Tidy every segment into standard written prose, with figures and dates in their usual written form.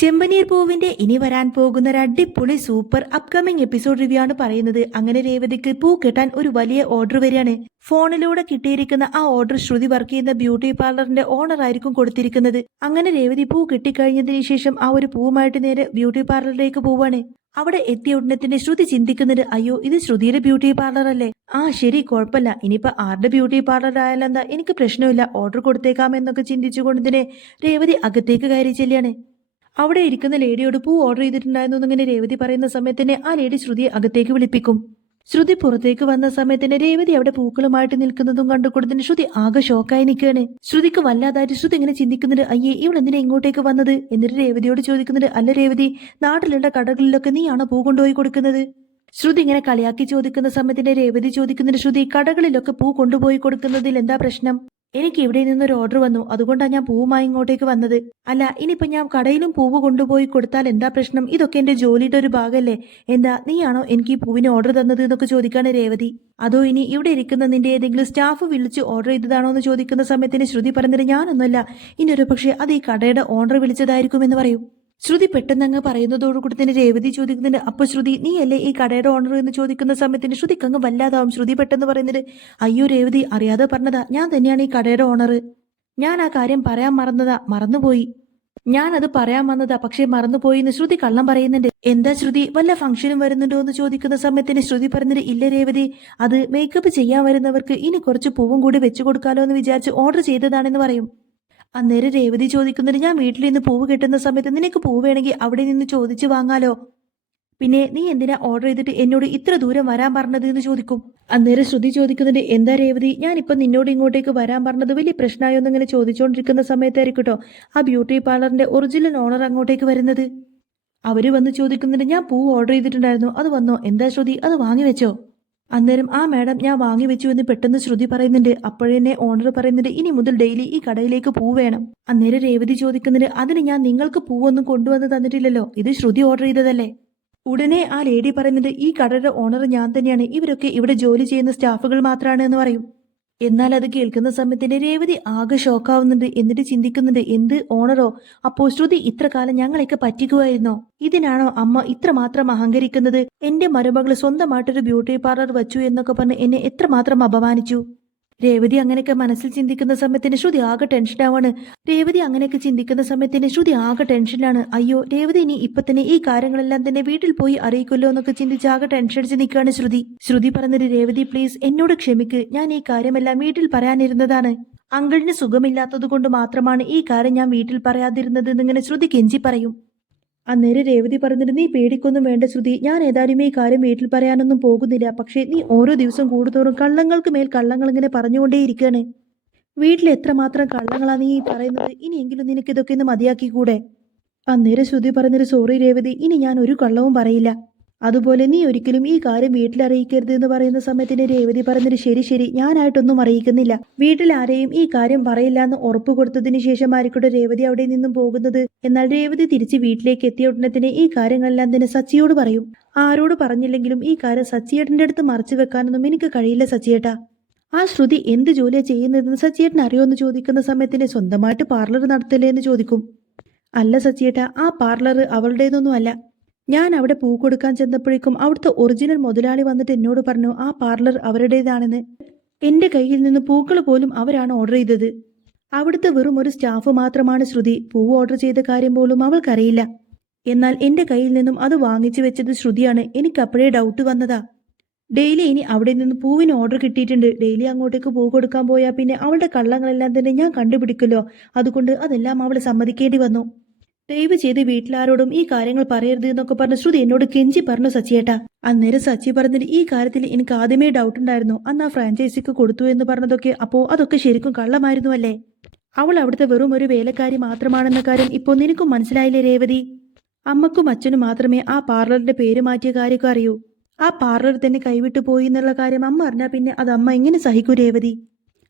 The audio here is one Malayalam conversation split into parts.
ചെമ്പനീർ പൂവിന്റെ ഇനി വരാൻ പോകുന്ന ഒരു അടിപൊളി സൂപ്പർ അപ്കമിംഗ് എപ്പിസോഡ് റിവ്യൂ ആണ് പറയുന്നത്. അങ്ങനെ രേവതിക്ക് പൂ കെട്ടാൻ ഒരു വലിയ ഓർഡർ വരികയാണ്. ഫോണിലൂടെ കിട്ടിയിരിക്കുന്ന ആ ഓർഡർ ശ്രുതി വർക്ക് ചെയ്യുന്ന ബ്യൂട്ടി പാർലറിന്റെ ഓണർ ആയിരിക്കും കൊടുത്തിരിക്കുന്നത്. അങ്ങനെ രേവതി പൂ കെട്ടിക്കഴിഞ്ഞതിന് ശേഷം ആ ഒരു പൂവുമായിട്ട് നേരെ ബ്യൂട്ടി പാർലറിലേക്ക് പോവാണ്. അവിടെ എത്തിയ ഉടനെ തന്നെ ശ്രുതി ചിന്തിക്കുന്നത്, അയ്യോ ഇത് ശ്രുതിയുടെ ബ്യൂട്ടി പാർലർ അല്ലേ? ആ ശരി, കുഴപ്പമില്ല, ഇനിയിപ്പോ ആരുടെ ബ്യൂട്ടി പാർലർ ആയാലെന്താ, എനിക്ക് പ്രശ്നമില്ല, ഓർഡർ കൊടുത്തേക്കാമെന്നൊക്കെ ചിന്തിച്ചുകൊണ്ട് തന്നെ രേവതി അകത്തേക്ക് കയറി ചെല്ലാണ്. അവിടെ ഇരിക്കുന്ന ലേഡിയോട് പൂ ഓർഡർ ചെയ്തിട്ടുണ്ടായിരുന്നു എന്നിങ്ങനെ രേവതി പറയുന്ന സമയത്തന്നെ ആ ലേഡി ശ്രുതിയെ അകത്തേക്ക് വിളിപ്പിക്കും. ശ്രുതി പുറത്തേക്ക് വന്ന സമയത്തന്നെ രേവതി അവിടെ പൂക്കളുമായിട്ട് നിൽക്കുന്നതും കണ്ടുകൊടുത്തിന് ശ്രുതി ആകെ ഷോക്കായി നിൽക്കുകയാണ്. ശ്രുതിക്ക് വല്ലാതായിട്ട് ശ്രുതി ഇങ്ങനെ ചിന്തിക്കുന്നുണ്ട്, അയ്യേ ഇവൾ എന്തിനാ ഇങ്ങോട്ടേക്ക് വന്നത്? എന്നിട്ട് രേവതിയോട് ചോദിക്കുന്നുണ്ട്, അല്ല രേവതി, നാട്ടിലുള്ള കടകളിലൊക്കെ നീയാണോ പൂ കൊണ്ടുപോയി കൊടുക്കുന്നത്? ശ്രുതി ഇങ്ങനെ കളിയാക്കി ചോദിക്കുന്ന സമയത്തിന്റെ രേവതി ചോദിക്കുന്നുണ്ട്, ശ്രുതി കടകളിലൊക്കെ പൂ കൊണ്ടുപോയി കൊടുക്കുന്നതിൽ എന്താ പ്രശ്നം? എനിക്ക് ഇവിടെ നിന്നൊരു ഓർഡർ വന്നു, അതുകൊണ്ടാണ് ഞാൻ പൂവുമായി ഇങ്ങോട്ടേക്ക് വന്നത്. അല്ല ഇനിയിപ്പോ ഞാൻ കടയിലും പൂവ് കൊണ്ടുപോയി കൊടുത്താൽ എന്താ പ്രശ്നം? ഇതൊക്കെ എന്റെ ജോലിയുടെ ഒരു ഭാഗമല്ലേ? എന്താ നീയാണോ എനിക്ക് ഈ പൂവിന് ഓർഡർ തന്നത് എന്നൊക്കെ ചോദിക്കാണ് രേവതി. അതോ ഇനി ഇവിടെ ഇരിക്കുന്ന നിന്റെ ഏതെങ്കിലും സ്റ്റാഫ് വിളിച്ച് ഓർഡർ ചെയ്തതാണോ എന്ന് ചോദിക്കുന്ന സമയത്തിന് ശ്രുതി പറഞ്ഞിട്ട് ഞാനൊന്നുമല്ല, ഇനി ഒരു പക്ഷേ അത് ഈ കടയുടെ ഓണർ വിളിച്ചതായിരിക്കും എന്ന് പറയും. ശ്രുതി പെട്ടെന്ന് അങ്ങ് പറയുന്നതോടുകൂടി തന്നെ രേവതി ചോദിക്കുന്നുണ്ട്, അപ്പൊ ശ്രുതി നീ അല്ലേ ഈ കടയുടെ ഓണർ എന്ന് ചോദിക്കുന്ന സമയത്തിന് ശ്രുതിക്ക് അങ്ങ് വല്ലാതാവും. ശ്രുതി പെട്ടെന്ന് പറയുന്നത്, അയ്യോ രേവതി, അറിയാതെ പറഞ്ഞതാ, ഞാൻ തന്നെയാണ് ഈ കടയുടെ ഓണർ. ഞാൻ ആ കാര്യം പറയാൻ മറന്നുപോയി. ഞാനത് പറയാൻ വന്നതാ, പക്ഷെ മറന്നുപോയി എന്ന് ശ്രുതി കള്ളം പറയുന്നുണ്ട്. എന്താ ശ്രുതി, വല്ല ഫംഗ്ഷനും വരുന്നുണ്ടോ എന്ന് ചോദിക്കുന്ന സമയത്തിന് ശ്രുതി പറഞ്ഞത്, ഇല്ല രേവതി, അത് മേക്കപ്പ് ചെയ്യാൻ വരുന്നവർക്ക് ഇനി കുറച്ച് പൂവും കൂടി വെച്ചു കൊടുക്കാലോ എന്ന് വിചാരിച്ച് ഓർഡർ ചെയ്തതാണെന്ന് പറയും. അന്നേരം രേവതി ചോദിക്കുന്നത്, ഞാൻ വീട്ടിൽ നിന്ന് പൂവ് കെട്ടുന്ന സമയത്ത് നിനക്ക് പൂവ് വേണമെങ്കിൽ അവിടെ നിന്ന് ചോദിച്ചു വാങ്ങാലോ, പിന്നെ നീ എന്തിനാ ഓർഡർ ചെയ്തിട്ട് എന്നോട് ഇത്ര ദൂരം വരാൻ പറഞ്ഞത് എന്ന് ചോദിക്കും. അന്നേരം ശ്രുതി ചോദിക്കുന്നുണ്ട്, എന്താ രേവതി, ഞാനിപ്പം നിന്നോട് ഇങ്ങോട്ടേക്ക് വരാൻ പറഞ്ഞത് വലിയ പ്രശ്നമായോ എന്നിങ്ങനെ ചോദിച്ചുകൊണ്ടിരിക്കുന്ന സമയത്തായിരിക്കട്ടോ ആ ബ്യൂട്ടി പാർലറിന്റെ ഒറിജിനൽ ഓണർ അങ്ങോട്ടേക്ക് വരുന്നത്. അവര് വന്ന് ചോദിക്കുന്നുണ്ട്, ഞാൻ പൂവ് ഓർഡർ ചെയ്തിട്ടുണ്ടായിരുന്നു, അത് വന്നോ? എന്താ ശ്രുതി, അത് വാങ്ങി വെച്ചോ? അന്നേരം ആ മാഡം ഞാൻ വാങ്ങി വെച്ചു എന്ന് പെട്ടെന്ന് ശ്രുതി പറയുന്നുണ്ട്. അപ്പോഴെന്നെ ഓണർ പറയുന്നുണ്ട്, ഇനി മുതൽ ഡെയിലി ഈ കടയിലേക്ക് പൂ വേണം. അന്നേരം രേവതി ചോദിക്കുന്നുണ്ട്, അതിന് ഞാൻ നിങ്ങൾക്ക് പൂവൊന്നും കൊണ്ടുവന്ന് തന്നിട്ടില്ലല്ലോ, ഇത് ശ്രുതി ഓർഡർ ചെയ്തതല്ലേ? ഉടനെ ആ ലേഡി പറയുന്നുണ്ട്, ഈ കടയുടെ ഓണർ ഞാൻ തന്നെയാണ്, ഇവരൊക്കെ ഇവിടെ ജോലി ചെയ്യുന്ന സ്റ്റാഫുകൾ മാത്രമാണ് എന്ന് പറയും. എന്നാൽ അത് കേൾക്കുന്ന സമയത്തിന് രേവതി ആകെ ഷോക്കാവുന്നുണ്ട്. എന്നിട്ട് ചിന്തിക്കുന്നുണ്ട്, എന്ത് ഓണറോ? അപ്പോ ശ്രുതി ഇത്ര കാലം ഞങ്ങളെയൊക്കെ പറ്റിക്കുമായിരുന്നോ? ഇതിനാണോ അമ്മ ഇത്രമാത്രം അഹങ്കരിക്കുന്നത്? എന്റെ മരുമകള് സ്വന്തമായിട്ടൊരു ബ്യൂട്ടി പാർലർ വച്ചു എന്നൊക്കെ പറഞ്ഞ് എന്നെ എത്രമാത്രം അപമാനിച്ചു. രേവതി അങ്ങനെയൊക്കെ മനസ്സിൽ ചിന്തിക്കുന്ന സമയത്തിന് ശ്രുതി ആകെ ടെൻഷനാവാണ്. ശ്രുതി ആകെ ടെൻഷനിലാണ്. അയ്യോ രേവതി ഇനി ഇപ്പൊ തന്നെ ഈ കാര്യങ്ങളെല്ലാം തന്നെ വീട്ടിൽ പോയി അറിയിക്കുമല്ലോ എന്നൊക്കെ ചിന്തിച്ച് ആകെ ടെൻഷൻ അടിച്ച് നിൽക്കുകയാണ് ശ്രുതി പറഞ്ഞൊരു, രേവതി പ്ലീസ് എന്നോട് ക്ഷമിക്ക്, ഞാൻ ഈ കാര്യമെല്ലാം വീട്ടിൽ പറയാനിരുന്നതാണ്. അങ്കിളിന് സുഖമില്ലാത്തത് കൊണ്ട് മാത്രമാണ് ഈ കാര്യം ഞാൻ വീട്ടിൽ പറയാതിരുന്നത് എന്നിങ്ങനെ ശ്രുതി കെഞ്ചി പറയും. അന്നേരം രേവതി പറഞ്ഞിട്ട്, നീ പേടിക്കൊന്നും വേണ്ട ശ്രുതി, ഞാൻ ഏതായാലും ഈ കാര്യം വീട്ടിൽ പറയാനൊന്നും പോകുന്നില്ല. പക്ഷേ നീ ഓരോ ദിവസം കൂടുന്തോറും കള്ളങ്ങൾക്ക് മേൽ കള്ളങ്ങൾ ഇങ്ങനെ പറഞ്ഞുകൊണ്ടേയിരിക്കുകയാണ്. വീട്ടിൽ എത്രമാത്രം കള്ളങ്ങളാ നീ പറയുന്നത്? ഇനിയെങ്കിലും നിനക്ക് ഇതൊക്കെ ഒന്ന് മതിയാക്കിക്കൂടെ? അന്നേരം ശ്രുതി പറഞ്ഞൊരു, സോറി രേവതി, ഇനി ഞാൻ ഒരു കള്ളവും പറയില്ല. അതുപോലെ നീ ഒരിക്കലും ഈ കാര്യം വീട്ടിൽ അറിയിക്കരുത് എന്ന് പറയുന്ന സമയത്തിന് രേവതി പറഞ്ഞൊരു, ശരി ശരി, ഞാനായിട്ടൊന്നും അറിയിക്കുന്നില്ല. വീട്ടിൽ ആരെയും ഈ കാര്യം പറയില്ല എന്ന് ഉറപ്പ് കൊടുത്തതിന് ശേഷമായിരിക്കട്ടെ രേവതി അവിടെ നിന്നും പോകുന്നത്. എന്നാൽ രേവതി തിരിച്ച് വീട്ടിലേക്ക് എത്തിയ ഉടനെ തന്നെ ഈ കാര്യങ്ങളെല്ലാം തന്നെ സച്ചിയോട് പറയും. ആരോട് പറഞ്ഞില്ലെങ്കിലും ഈ കാര്യം സച്ചിയേട്ടന്റെ അടുത്ത് മറച്ചു വെക്കാനൊന്നും എനിക്ക് കഴിയില്ല സച്ചിയേട്ടാ. ആ ശ്രുതി എന്ത് ജോലിയാ ചെയ്യുന്നതെന്ന് സച്ചിയേട്ടൻ അറിയോന്ന് ചോദിക്കുന്ന സമയത്തിന്, സ്വന്തമായിട്ട് പാർലർ നടത്തല്ലേ എന്ന് ചോദിക്കും. അല്ല സച്ചിയേട്ടാ, ആ പാർലർ അവളുടേതൊന്നും അല്ല. ഞാൻ അവിടെ പൂ കൊടുക്കാൻ ചെന്നപ്പോഴേക്കും അവിടുത്തെ ഒറിജിനൽ മുതലാളി വന്നിട്ട് എന്നോട് പറഞ്ഞു ആ പാർലർ അവരുടേതാണെന്ന്. എന്റെ കയ്യിൽ നിന്ന് പൂക്കൾ പോലും അവരാണ് ഓർഡർ ചെയ്തത്. അവിടുത്തെ വെറും ഒരു സ്റ്റാഫ് മാത്രമാണ് ശ്രുതി. പൂവ് ഓർഡർ ചെയ്ത കാര്യം പോലും അവൾക്കറിയില്ല. എന്നാൽ എന്റെ കയ്യിൽ നിന്നും അത് വാങ്ങിച്ചു വെച്ചത് ശ്രുതിയാണ്. എനിക്ക് അപ്പോഴേ ഡൗട്ട് വന്നതാ. ഡെയിലി ഇനി അവിടെ നിന്ന് പൂവിന് ഓർഡർ കിട്ടിയിട്ടുണ്ട്. ഡെയിലി അങ്ങോട്ടേക്ക് പൂ കൊടുക്കാൻ പോയാൽ പിന്നെ അവളുടെ കള്ളങ്ങളെല്ലാം തന്നെ ഞാൻ കണ്ടുപിടിക്കുമല്ലോ. അതുകൊണ്ട് അതെല്ലാം അവൾ സമ്മതിക്കേണ്ടി വന്നു. ദയവ് ചെയ്ത് വീട്ടിലാരോടും ഈ കാര്യങ്ങൾ പറയരുത് എന്നൊക്കെ പറഞ്ഞ് ശ്രുതി എന്നോട് കെഞ്ചി പറഞ്ഞു സച്ചിയേട്ടാ. അന്നേരം സച്ചി പറഞ്ഞിട്ട്, ഈ കാര്യത്തിൽ എനിക്ക് ആദ്യമേ ഡൗട്ട് ഉണ്ടായിരുന്നു. അന്ന് ആ ഫ്രാഞ്ചൈസിക്ക് കൊടുത്തു എന്ന് പറഞ്ഞതൊക്കെ അതൊക്കെ ശരിക്കും കള്ളമായിരുന്നു അല്ലേ? അവൾ അവിടുത്തെ വെറും ഒരു വേലക്കാരി മാത്രമാണെന്ന കാര്യം ഇപ്പോൾ നിനക്കും മനസ്സിലായില്ലേ രേവതി? അമ്മക്കും അച്ഛനും മാത്രമേ ആ പാർലറിന്റെ പേര് മാറ്റിയ കാര്യമൊക്കെ അറിയൂ. ആ പാർലർ തന്നെ കൈവിട്ടു പോയി എന്നുള്ള കാര്യം അമ്മ അറിഞ്ഞാൽ പിന്നെ അത് അമ്മ എങ്ങനെ സഹിക്കൂ രേവതി?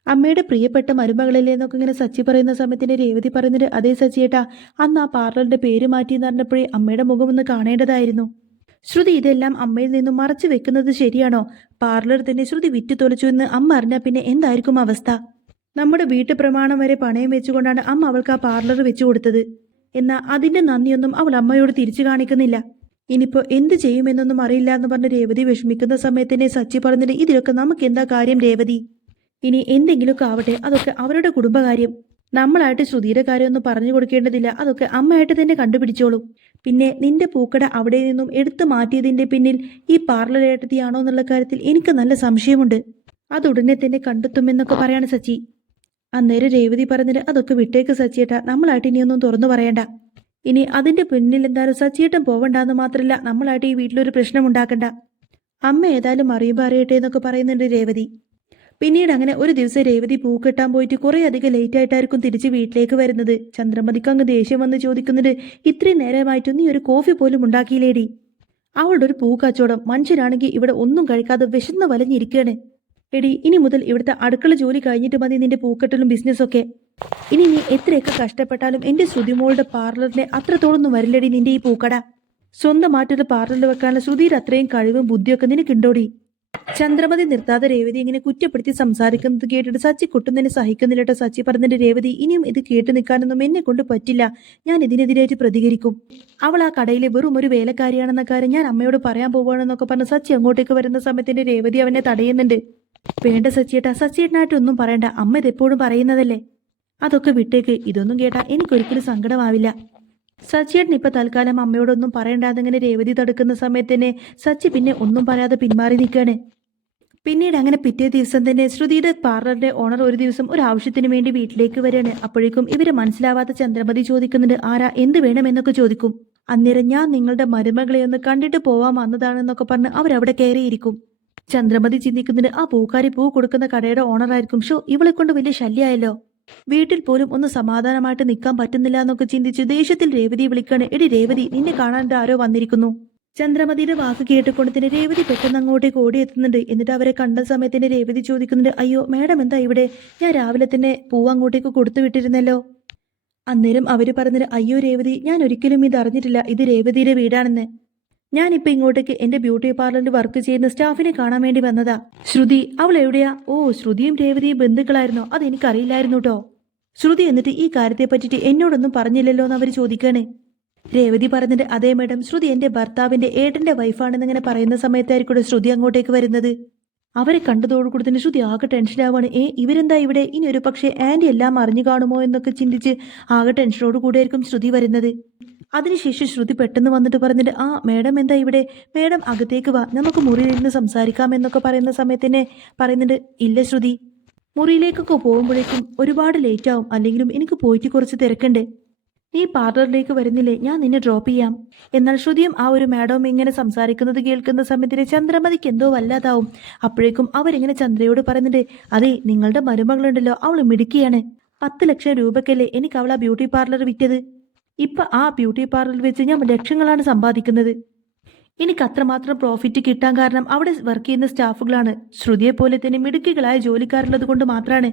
അമ്മയുടെ പ്രിയപ്പെട്ട മരുമകളല്ലേ എന്നൊക്കെ ഇങ്ങനെ സച്ചി പറയുന്ന സമയത്തിന് രേവതി പറയുന്നത്, അതേ സച്ചിയേട്ടാ, അന്ന് ആ പാർലറിന്റെ പേര് മാറ്റി എന്ന് പറഞ്ഞപ്പോഴേ അമ്മയുടെ മുഖം ഒന്ന് കാണേണ്ടതായിരുന്നു. ശ്രുതി ഇതെല്ലാം അമ്മയിൽ നിന്നും മറച്ചു വെക്കുന്നത് ശരിയാണോ? പാർലർ തന്നെ ശ്രുതി വിറ്റു തൊലച്ചു എന്ന് അമ്മ അറിഞ്ഞാൽ പിന്നെ എന്തായിരിക്കും അവസ്ഥ? നമ്മുടെ വീട്ടു പ്രമാണം വരെ പണയം വെച്ചുകൊണ്ടാണ് അമ്മ അവൾക്ക് ആ പാർലർ വെച്ചു കൊടുത്തത്. എന്നാൽ അതിന്റെ നന്ദിയൊന്നും അവൾ അമ്മയോട് തിരിച്ചു കാണിക്കുന്നില്ല. ഇനിയിപ്പോ എന്ത് ചെയ്യുമെന്നൊന്നും അറിയില്ല എന്ന് പറഞ്ഞ് രേവതി വിഷമിക്കുന്ന സമയത്തന്നെ സച്ചി പറഞ്ഞിട്ട് ഇതിലൊക്കെ നമുക്ക് എന്താ കാര്യം രേവതി? ഇനി എന്തെങ്കിലുമൊക്കെ ആവട്ടെ, അതൊക്കെ അവരുടെ കുടുംബകാര്യം. നമ്മളായിട്ട് ശ്രുതിയുടെ കാര്യമൊന്നും പറഞ്ഞു കൊടുക്കേണ്ടതില്ല, അതൊക്കെ അമ്മയായിട്ട് തന്നെ കണ്ടുപിടിച്ചോളും. പിന്നെ നിന്റെ പൂക്കട അവിടെ നിന്നും എടുത്തു മാറ്റിയതിന്റെ പിന്നിൽ ഈ പാർലർ ഏട്ടത്തിയാണോ എന്നുള്ള കാര്യത്തിൽ എനിക്ക് നല്ല സംശയമുണ്ട്. അതുടനെ തന്നെ കണ്ടെത്തുമെന്നൊക്കെ പറയാണ് സച്ചി. അന്നേരം രേവതി പറഞ്ഞിട്ട് അതൊക്കെ വിട്ടേക്ക് സച്ചിയേട്ടാ, നമ്മളായിട്ട് ഇനിയൊന്നും തുറന്നു പറയണ്ട. ഇനി അതിന്റെ പിന്നിൽ എന്തായാലും സച്ചിയേട്ടൻ പോവണ്ടെന്ന് മാത്രമല്ല നമ്മളായിട്ട് ഈ വീട്ടിലൊരു പ്രശ്നം ഉണ്ടാക്കണ്ട. അമ്മ ഏതായാലും അറിയുമ്പോൾ അറിയട്ടെ എന്നൊക്കെ പറയുന്നുണ്ട് രേവതി. പിന്നീട് അങ്ങനെ ഒരു ദിവസം രേവതി പൂ കെട്ടാൻ പോയിട്ട് കുറെ അധികം ലേറ്റ് ആയിട്ടായിരിക്കും തിരിച്ച് വീട്ടിലേക്ക് വരുന്നത്. ചന്ദ്രമതിക്ക് അങ്ങ് ദേഷ്യം വന്ന് ചോദിക്കുന്നുണ്ട്, ഇത്രയും നേരമായിട്ടും നീ ഒരു കോഫി പോലും ഉണ്ടാക്കിയില്ലേടി? അവളുടെ ഒരു പൂ കച്ചവടം, മനുഷ്യരാണെങ്കിൽ ഇവിടെ ഒന്നും കഴിക്കാതെ വിശന്ന് വലഞ്ഞിരിക്കുകയാണ്. എടി, ഇനി മുതൽ ഇവിടുത്തെ അടുക്കള ജോലി കഴിഞ്ഞിട്ട് മതി നിന്റെ പൂക്കെട്ടലും ബിസിനസ്സൊക്കെ. ഇനി നീ എത്രയൊക്കെ കഷ്ടപ്പെട്ടാലും എന്റെ ശ്രുതിമോളുടെ പാർലറിനെ അത്രത്തോളൊന്നും വരില്ലടി നിന്റെ ഈ പൂക്കട. സ്വന്തമായിട്ടൊരു പാർലറിൽ വെക്കാനുള്ള ശ്രുതിയുടെ അത്രയും കഴിവും ബുദ്ധിയൊക്കെ നിനക്കുണ്ടോടി? ചന്ദ്രമതി നിർത്താതെ രേവതി ഇങ്ങനെ കുറ്റപ്പെടുത്തി സംസാരിക്കുന്നത് കേട്ടിട്ട് സച്ചി കൊട്ടുന്നതിന് സഹിക്കുന്നില്ലട്ടോ. സച്ചി പറഞ്ഞിട്ട് രേവതി, ഇനിയും ഇത് കേട്ടു നിൽക്കാനൊന്നും എന്നെ കൊണ്ട് പറ്റില്ല, ഞാൻ ഇതിനെതിരായിട്ട് പ്രതികരിക്കും. അവൾ ആ കടയിലെ വെറും ഒരു വേലക്കാരിയാണെന്ന കാര്യം ഞാൻ അമ്മയോട് പറയാൻ പോവുകയാണെന്നൊക്കെ പറഞ്ഞ് സച്ചി അങ്ങോട്ടേക്ക് വരുന്ന സമയത്തിന്റെ രേവതി അവനെ തടയുന്നുണ്ട്. വേണ്ട സച്ചിയേട്ടാ, സച്ചിയേട്ടനായിട്ട് ഒന്നും പറയണ്ട, അമ്മ ഇതെപ്പോഴും പറയുന്നതല്ലേ, അതൊക്കെ വിട്ടേക്ക്. ഇതൊന്നും കേട്ടാ എനിക്കൊരിക്കലും സങ്കടമാവില്ല. സച്ചിയേട്ടൻ ഇപ്പൊ തൽക്കാലം അമ്മയോടൊന്നും പറയണ്ടാന്നിങ്ങനെ രേവതി തടുക്കുന്ന സമയത്ത് തന്നെ സച്ചി പിന്നെ ഒന്നും പറയാതെ പിന്മാറി നിൽക്കാണ്. പിന്നീട് അങ്ങനെ പിറ്റേ ദിവസം തന്നെ ശ്രുതിയുടെ പാർലറിന്റെ ഓണർ ഒരു ദിവസം ഒരു ആവശ്യത്തിന് വേണ്ടി വീട്ടിലേക്ക് വരികയാണ്. അപ്പോഴേക്കും ഇവര് മനസ്സിലാവാത്ത ചന്ദ്രമതി ചോദിക്കുന്നുണ്ട്, ആരാ, എന്ത് വേണമെന്നൊക്കെ ചോദിക്കും. അന്നേരം ഞാൻ നിങ്ങളുടെ മരുമകളെ ഒന്ന് കണ്ടിട്ട് പോവാൻ വന്നതാണെന്നൊക്കെ പറഞ്ഞ് അവരവിടെ കയറിയിരിക്കും. ചന്ദ്രമതി ചിന്തിക്കുന്നുണ്ട്, ആ പൂക്കാരി പൂ കൊടുക്കുന്ന കടയുടെ ഓണറായിരിക്കും. ഷോ, ഇവളെ കൊണ്ട് വലിയ ശല്യമായല്ലോ, വീട്ടിൽ പോലും ഒന്ന് സമാധാനമായിട്ട് നിൽക്കാൻ പറ്റുന്നില്ല എന്നൊക്കെ ചിന്തിച്ച് ദേഷ്യത്തിൽ രേവതി വിളിക്കാണ്. എടി രേവതി, നിന്നെ കാണാൻ ആരോ വന്നിരിക്കുന്നു. ചന്ദ്രമതിയുടെ വാക്ക് കേട്ടുകൊണ്ട് തന്നെ രേവതി പെട്ടെന്ന് അങ്ങോട്ടേക്ക് ഓടിയെത്തുന്നുണ്ട്. എന്നിട്ട് അവരെ കണ്ട സമയത്തിന് രേവതി ചോദിക്കുന്നുണ്ട്, അയ്യോ മാഡം എന്താ ഇവിടെ? ഞാൻ രാവിലെ തന്നെ പൂ അങ്ങോട്ടേക്ക് കൊടുത്തു വിട്ടിരുന്നല്ലോ. അന്നേരം അവര് പറഞ്ഞത്, അയ്യോ രേവതി, ഞാൻ ഒരിക്കലും ഇത് അറിഞ്ഞിട്ടില്ല, ഇത് രേവതിയുടെ വീടാണെന്ന്. ഞാനിപ്പോ ഇങ്ങോട്ടേക്ക് എന്റെ ബ്യൂട്ടി പാർലറിൽ വർക്ക് ചെയ്യുന്ന സ്റ്റാഫിനെ കാണാൻ വേണ്ടി വന്നതാ. ശ്രുതി, അവൾ എവിടെയാ? ഓ, ശ്രുതിയും രേവതിയും ബന്ധുക്കളായിരുന്നോ? അതെനിക്കറിയില്ലായിരുന്നു കേട്ടോ. ശ്രുതി എന്നിട്ട് ഈ കാര്യത്തെ പറ്റിയിട്ട് എന്നോടൊന്നും പറഞ്ഞില്ലല്ലോ എന്ന് അവർ ചോദിക്കാണ്. രേവതി പറഞ്ഞിട്ട്, അതേ മേഡം, ശ്രുതി എന്റെ ഭർത്താവിന്റെ ഏട്ടന്റെ വൈഫാണെന്നിങ്ങനെ പറയുന്ന സമയത്തായിരിക്കും ശ്രുതി അങ്ങോട്ടേക്ക് വരുന്നത്. അവരെ കണ്ടതോടുകൂടി തന്നെ ശ്രുതി ആകെ ടെൻഷനാവാണ്. ഇവരെന്താ ഇവിടെ? ഇനി ഒരു പക്ഷേ ആന്റി എല്ലാം അറിഞ്ഞു കാണുമോ എന്നൊക്കെ ചിന്തിച്ച് ആകെ ടെൻഷനോട് കൂടിയായിരിക്കും ശ്രുതി വരുന്നത്. അതിനുശേഷം ശ്രുതി പെട്ടെന്ന് വന്നിട്ട് പറഞ്ഞിട്ട്, ആ മേഡം എന്താ ഇവിടെ? മേഡം അകത്തേക്ക് വാ, നമുക്ക് മുറിയിലിരുന്ന് സംസാരിക്കാം എന്നൊക്കെ പറയുന്ന സമയത്ത് തന്നെ പറയുന്നുണ്ട്, ഇല്ല ശ്രുതി, മുറിയിലേക്കൊക്കെ പോകുമ്പോഴേക്കും ഒരുപാട് ലേറ്റ് ആവും, അല്ലെങ്കിലും എനിക്ക് പോയിട്ട് കുറച്ച് തിരക്കുണ്ട്. നീ പാർലറിലേക്ക് വരുന്നില്ലേ? ഞാൻ നിന്നെ ഡ്രോപ്പ് ചെയ്യാം. എന്നാൽ ശ്രുതിയും ആ ഒരു മാഡവും ഇങ്ങനെ സംസാരിക്കുന്നത് കേൾക്കുന്ന സമയത്തിന് ചന്ദ്രമതിക്ക് എന്തോ വല്ലാതാവും. അപ്പോഴേക്കും അവരിങ്ങനെ ചന്ദ്രയോട് പറയുന്നുണ്ട്, അതെ, നിങ്ങളുടെ മരുമകളുണ്ടല്ലോ, അവൾ മിടുക്കിയാണ്. 10 ലക്ഷം രൂപക്കല്ലേ എനിക്ക് അവൾ ആ ബ്യൂട്ടി പാർലർ വിറ്റത്. ഇപ്പൊ ആ ബ്യൂട്ടി പാർലറിൽ വെച്ച് ഞാൻ ലക്ഷങ്ങളാണ് സമ്പാദിക്കുന്നത്. എനിക്ക് അത്രമാത്രം പ്രോഫിറ്റ് കിട്ടാൻ കാരണം അവിടെ വർക്ക് ചെയ്യുന്ന സ്റ്റാഫുകളാണ്. ശ്രുതിയെ പോലെ തന്നെ മിടുക്കികളായ ജോലിക്കാരുള്ളത് കൊണ്ട് മാത്രമാണ്.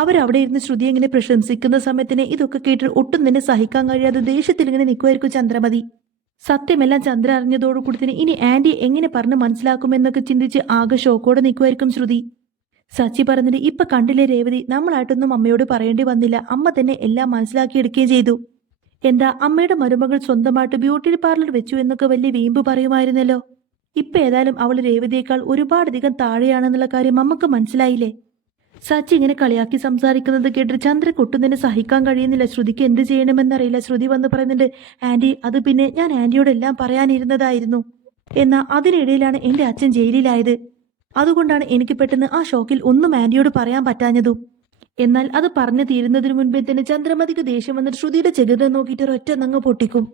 അവരവിടെ ഇരുന്ന് ശ്രുതിയെ ഇങ്ങനെ പ്രശംസിക്കുന്ന സമയത്തിന് ഇതൊക്കെ കേട്ട് ഒട്ടും തന്നെ സഹിക്കാൻ കഴിയാതെ ദേഷ്യത്തിൽ ഇങ്ങനെ നിൽക്കുമായിരിക്കും ചന്ദ്രമതി. സത്യമെല്ലാം ചന്ദ്ര അറിഞ്ഞതോടുകൂടി തന്നെ ഇനി ആന്റി എങ്ങനെ പറഞ്ഞ് മനസ്സിലാക്കുമെന്നൊക്കെ ചിന്തിച്ച് ആകെ ഷോക്കോടെ നിൽക്കുമായിരിക്കും ശ്രുതി. സച്ചി പറഞ്ഞിട്ട്, ഇപ്പൊ കണ്ടില്ലേ രേവതി, നമ്മളായിട്ടൊന്നും അമ്മയോട് പറയേണ്ടി വന്നില്ല, അമ്മ തന്നെ എല്ലാം മനസ്സിലാക്കിയെടുക്കുകയും ചെയ്തു. എന്താ, അമ്മയുടെ മരുമകൾ സ്വന്തമായിട്ട് ബ്യൂട്ടി പാർലർ വെച്ചു എന്നൊക്കെ വലിയ വീമ്പ് പറയുമായിരുന്നല്ലോ. ഇപ്പൊ ഏതായാലും അവൾ രേവതിയേക്കാൾ ഒരുപാടധികം താഴെയാണെന്നുള്ള കാര്യം അമ്മക്ക് മനസ്സിലായില്ലേ? സച്ചി ഇങ്ങനെ കളിയാക്കി സംസാരിക്കുന്നത് കേട്ടിട്ട് ചന്ദ്രക്ക് ഒട്ടും തന്നെ സഹിക്കാൻ കഴിയുന്നില്ല. ശ്രുതിക്ക് എന്ത് ചെയ്യണമെന്നറിയില്ല. ശ്രുതി വന്ന് പറയുന്നുണ്ട്, ആന്റി, അത് പിന്നെ ഞാൻ ആന്റിയോടെല്ലാം പറയാനിരുന്നതായിരുന്നു. എന്നാൽ അതിനിടയിലാണ് എന്റെ അച്ഛൻ ജയിലിലായത്. അതുകൊണ്ടാണ് എനിക്ക് പെട്ടെന്ന് ആ ഷോക്കിൽ ഒന്നും ആന്റിയോട് പറയാൻ പറ്റാഞ്ഞതും. എന്നാൽ അത് പറഞ്ഞു തീരുന്നതിന് മുൻപേ തന്നെ ചന്ദ്രമതിക്ക് ദേഷ്യം വന്നിട്ട് ശ്രുതിയുടെ ചെകിട നോക്കിയിട്ട് ഒരൊറ്റ നങ്ങ് പൊട്ടിക്കും.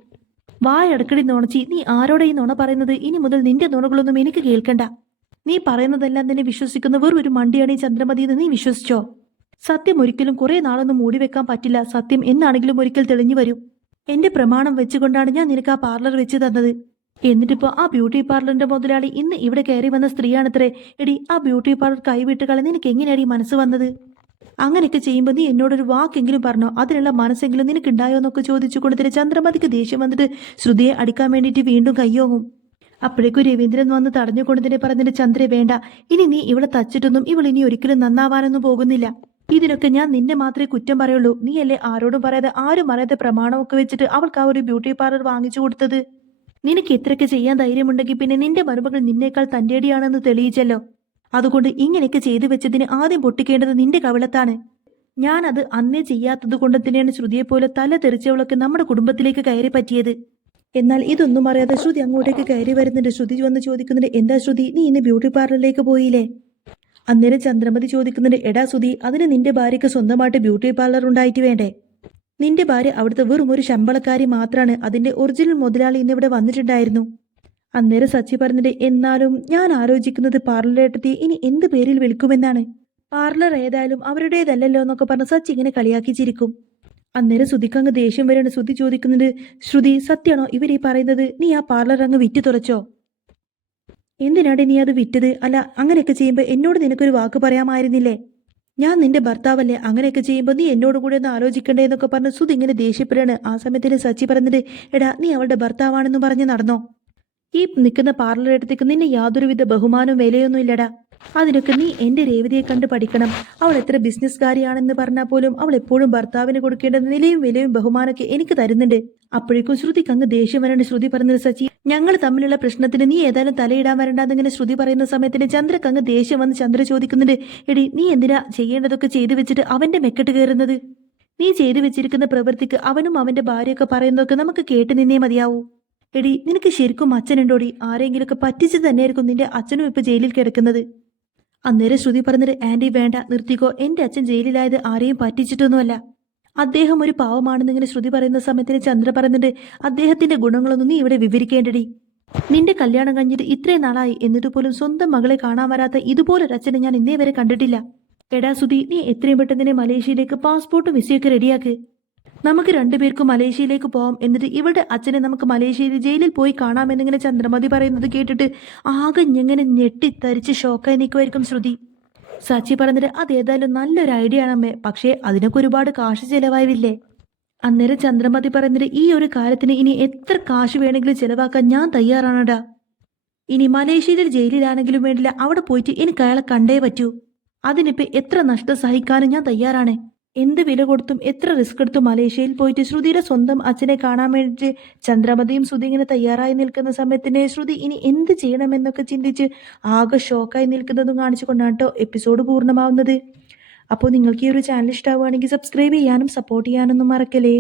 വായടക്കടി നുണച്ചി, നീ ആരോടെ ഈ നുണ പറയുന്നത്? ഇനി മുതൽ നിന്റെ നുണകളൊന്നും എനിക്ക് കേൾക്കണ്ട. നീ പറയുന്നതെല്ലാം തന്നെ വിശ്വസിക്കുന്ന വെറൊരു മണ്ടിയാണ് ഈ ചന്ദ്രമതി എന്ന് നീ വിശ്വസിച്ചോ? സത്യം ഒരിക്കലും കുറെ നാളൊന്നും മൂടിവെക്കാൻ പറ്റില്ല. സത്യം എന്നാണെങ്കിലും ഒരിക്കൽ തെളിഞ്ഞു വരും. എന്റെ പ്രമാണം വെച്ചുകൊണ്ടാണ് ഞാൻ നിനക്ക് ആ പാർലർ വെച്ച് തന്നത്. എന്നിട്ടിപ്പോ ആ ബ്യൂട്ടി പാർലറിന്റെ മുതലാളി ഇന്ന് ഇവിടെ കയറി വന്ന സ്ത്രീയാണത്രേ. എടി, ആ ബ്യൂട്ടി പാർലർ കൈവിട്ട് കളഞ്ഞ് നിനക്ക് എങ്ങനെയാണ് ഈ മനസ്സ് വന്നത്? അങ്ങനെയൊക്കെ ചെയ്യുമ്പോൾ നീ എന്നോടൊരു വാക്കെങ്കിലും പറഞ്ഞോ? അതിനുള്ള മനസ്സെങ്കിലും നിനക്കുണ്ടായോ എന്നൊക്കെ ചോദിച്ചുകൊണ്ട് തന്നെ ചന്ദ്രമതിക്ക് ദേഷ്യം വന്നിട്ട് ശ്രുതിയെ അടിക്കാൻ വേണ്ടിയിട്ട് വീണ്ടും കയ്യോങ്ങും. അപ്പോഴേക്കും രവീന്ദ്രൻ വന്ന് തടഞ്ഞുകൊണ്ട് തന്നെ പറഞ്ഞിട്ട്, ചന്ദ്ര വേണ്ട, ഇനി നീ ഇവളെ തച്ചിട്ടൊന്നും ഇവൾ ഇനി ഒരിക്കലും നന്നാവാനൊന്നും പോകുന്നില്ല. ഇതിനൊക്കെ ഞാൻ നിന്നെ മാത്രമേ കുറ്റം പറയുള്ളൂ. നീയല്ലേ ആരോടും പറയാതെ ആരും അറിയാതെ പ്രമാണമൊക്കെ വെച്ചിട്ട് അവൾക്ക് ആ ഒരു ബ്യൂട്ടി പാർലർ വാങ്ങിച്ചു കൊടുത്തത്. നിനക്ക് ഇത്രയൊക്കെ ചെയ്യാൻ ധൈര്യമുണ്ടെങ്കിൽ പിന്നെ നിന്റെ മരുമകൾ നിന്നേക്കാൾ തന്റേടിയാണെന്ന് തെളിയിച്ചല്ലോ. അതുകൊണ്ട് ഇങ്ങനെയൊക്കെ ചെയ്തു വെച്ചതിന് ആദ്യം പൊട്ടിക്കേണ്ടത് നിന്റെ കവിളത്താണ്. ഞാൻ അത് അന്നേ ചെയ്യാത്തത് കൊണ്ട് തന്നെയാണ് ശ്രുതിയെപ്പോലെ തല തെറിച്ചവളൊക്കെ നമ്മുടെ കുടുംബത്തിലേക്ക് കയറി പറ്റിയത്. എന്നാൽ ഇതൊന്നും അറിയാതെ ശ്രുതി അങ്ങോട്ടേക്ക് കയറി വരുന്നുണ്ട്. ശ്രുതി വന്ന് ചോദിക്കുന്നുണ്ട്, എന്താ ശ്രുതി, നീ ഇന്ന് ബ്യൂട്ടി പാർലറിലേക്ക് പോയില്ലേ? അന്നേരം ചന്ദ്രമതി ചോദിക്കുന്നുണ്ട്, എടാ ശ്രുതി, അതിന് നിന്റെ ഭാര്യയ്ക്ക് സ്വന്തമായിട്ട് ബ്യൂട്ടി പാർലർ ഉണ്ടായിട്ട് വേണ്ടേ? നിന്റെ ഭാര്യ അവിടുത്തെ വെറും ഒരു ശമ്പളക്കാരി മാത്രമാണ്. അതിന്റെ ഒറിജിനൽ മുതലാളി ഇന്നിവിടെ വന്നിട്ടുണ്ടായിരുന്നു. അന്നേരം സച്ചി പറഞ്ഞിട്ട്, എന്നാലും ഞാൻ ആലോചിക്കുന്നത് പാർലറേട്ടത്തി ഇനി എന്ത് പേരിൽ വിളിക്കുമെന്നാണ്. പാർലർ ഏതായാലും അവരുടേതല്ലല്ലോ എന്നൊക്കെ പറഞ്ഞ് സച്ചി ഇങ്ങനെ കളിയാക്കി ചിരിക്കും. അന്നേരം ശ്രുതിക്ക് അങ്ങ് ദേഷ്യം വരെയാണ്. ശ്രുതി ചോദിക്കുന്നുണ്ട്, ശ്രുതി സത്യാണോ ഇവർ ഈ പറയുന്നത്? നീ ആ പാർലർ അങ്ങ് വിറ്റ് തുറച്ചോ? എന്തിനാണ് നീ അത് വിറ്റത്? അല്ല, അങ്ങനെയൊക്കെ ചെയ്യുമ്പോൾ എന്നോട് നിനക്കൊരു വാക്ക് പറയാമായിരുന്നില്ലേ? ഞാൻ നിന്റെ ഭർത്താവല്ലേ, അങ്ങനെയൊക്കെ ചെയ്യുമ്പോൾ നീ എന്നോട് കൂടെ ഒന്ന് ആലോചിക്കണ്ടേ എന്നൊക്കെ പറഞ്ഞ് ശ്രുതി ഇങ്ങനെ ദേഷ്യപ്പെടാണ്. ആ സമയത്തിന് സച്ചി പറഞ്ഞിട്ട്, എടാ നീ അവളുടെ ഭർത്താവാണെന്ന് പറഞ്ഞ് നടന്നോ? ഈ നിൽക്കുന്ന പാർലറെടുത്തേക്ക് നിന്നെ യാതൊരുവിധ ബഹുമാനവും വിലയൊന്നും ഇല്ലടാ. അതിനൊക്കെ നീ എന്റെ രേവതിയെ കണ്ട് പഠിക്കണം. അവൾ എത്ര ബിസിനസ്സുകാരിയാണെന്ന് പറഞ്ഞാൽ പോലും അവൾ എപ്പോഴും ഭർത്താവിന് കൊടുക്കേണ്ട നിലയും വിലയും ബഹുമാനമൊക്കെ എനിക്ക് തരുന്നുണ്ട്. അപ്പോഴേക്കും ശ്രുതിക്ക് അങ്ങ് ദേഷ്യം വരേണ്ട. ശ്രുതി പറഞ്ഞത്, സച്ചി ഞങ്ങൾ തമ്മിലുള്ള പ്രശ്നത്തിന് നീ ഏതായാലും തലയിടാൻ വരണ്ടാന്നിങ്ങനെ ശ്രുതി പറയുന്ന സമയത്തിന് ചന്ദ്രക്ക് അങ്ങ് ദേഷ്യം വന്ന് ചന്ദ്ര ചോദിക്കുന്നുണ്ട്, എടി നീ എന്തിനാ ചെയ്യേണ്ടതൊക്കെ ചെയ്തു വെച്ചിട്ട് അവന്റെ മെക്കെട്ട് കയറുന്നത്? നീ ചെയ്തു വെച്ചിരിക്കുന്ന പ്രവൃത്തിക്ക് അവനും അവന്റെ ഭാര്യയൊക്കെ പറയുന്നതൊക്കെ നമുക്ക് കേട്ട് നിന്നേ മതിയാവൂ. എടി നിനക്ക് ശരിക്കും അച്ഛനുണ്ടോടി? ആരെങ്കിലുമൊക്കെ പറ്റിച്ച് തന്നെയായിരിക്കും നിന്റെ അച്ഛനും ഇപ്പൊ ജയിലിൽ കിടക്കുന്നത്. അന്നേരം ശ്രുതി പറഞ്ഞത്, ആന്റി വേണ്ട, നിർത്തിക്കോ. എന്റെ അച്ഛൻ ജയിലിലായത് ആരെയും പറ്റിച്ചിട്ടൊന്നുമല്ല. അദ്ദേഹം ഒരു പാവമാണെന്നിങ്ങനെ ശ്രുതി പറയുന്ന സമയത്തിന് ചന്ദ്ര പറയുന്നുണ്ട്, അദ്ദേഹത്തിന്റെ ഗുണങ്ങളൊന്നും നീ ഇവിടെ വിവരിക്കേണ്ടടി. നിന്റെ കല്യാണം കഴിഞ്ഞിട്ട് ഇത്രയും നാളായി, എന്നിട്ട് പോലും സ്വന്തം മകളെ കാണാൻ വരാത്ത ഇതുപോലൊരച്ഛനെ ഞാൻ ഇന്നേ വരെ കണ്ടിട്ടില്ല. എടാ സുധി, നീ എത്രയും പെട്ടെന്ന് മലേഷ്യയിലേക്ക് പാസ്പോർട്ടും വിസയൊക്കെ റെഡിയാക്ക്. നമുക്ക് രണ്ടുപേർക്കും മലേഷ്യയിലേക്ക് പോവാം. എന്നിട്ട് ഇവളുടെ അച്ഛനെ നമുക്ക് മലേഷ്യയിൽ ജയിലിൽ പോയി കാണാമെന്നിങ്ങനെ ചന്ദ്രമതി പറയുന്നത് കേട്ടിട്ട് ആകെ ഇങ്ങനെ ഞെട്ടിത്തരിച്ച് ഷോക്കായി നിൽക്കുമായിരിക്കും ശ്രുതി. സച്ചി പറഞ്ഞിട്ട്, അതേതായാലും നല്ലൊരു ഐഡിയ ആണ് അമ്മേ, പക്ഷേ അതിനൊക്കെ ഒരുപാട് കാശ് ചെലവായില്ലേ? അന്നേരം ചന്ദ്രമതി പറയുന്നത്, ഈ ഒരു കാര്യത്തിന് ഇനി എത്ര കാശ് വേണമെങ്കിലും ചെലവാക്കാൻ ഞാൻ തയ്യാറാണടാ. ഇനി മലേഷ്യയിൽ ജയിലിലാണെങ്കിലും വേണ്ടില്ല, അവിടെ പോയിട്ട് എനിക്ക് അയാളെ കണ്ടേ പറ്റൂ. അതിനിപ്പോ എത്ര നഷ്ടം സഹിക്കാനും ഞാൻ തയ്യാറാണ്. എന്ത് വില കൊടുത്തും എത്ര റിസ്ക് എടുത്തും മലേഷ്യയിൽ പോയിട്ട് ശ്രുതിയുടെ സ്വന്തം അച്ഛനെ കാണാൻ വേണ്ടിയിട്ട് ചന്ദ്രമതിയും ശ്രുതി ഇങ്ങനെ തയ്യാറായി നിൽക്കുന്ന സമയത്തിന് ശ്രുതി ഇനി എന്ത് ചെയ്യണമെന്നൊക്കെ ചിന്തിച്ച് ആകെ ഷോക്കായി നിൽക്കുന്നതും കാണിച്ചുകൊണ്ടാണ് കേട്ടോ എപ്പിസോഡ് പൂർണ്ണമാവുന്നത്. അപ്പോൾ നിങ്ങൾക്ക് ഈ ഒരു ചാനൽ ഇഷ്ടമാവുകയാണെങ്കിൽ സബ്സ്ക്രൈബ് ചെയ്യാനും സപ്പോർട്ട് ചെയ്യാനൊന്നും മറക്കല്ലേ.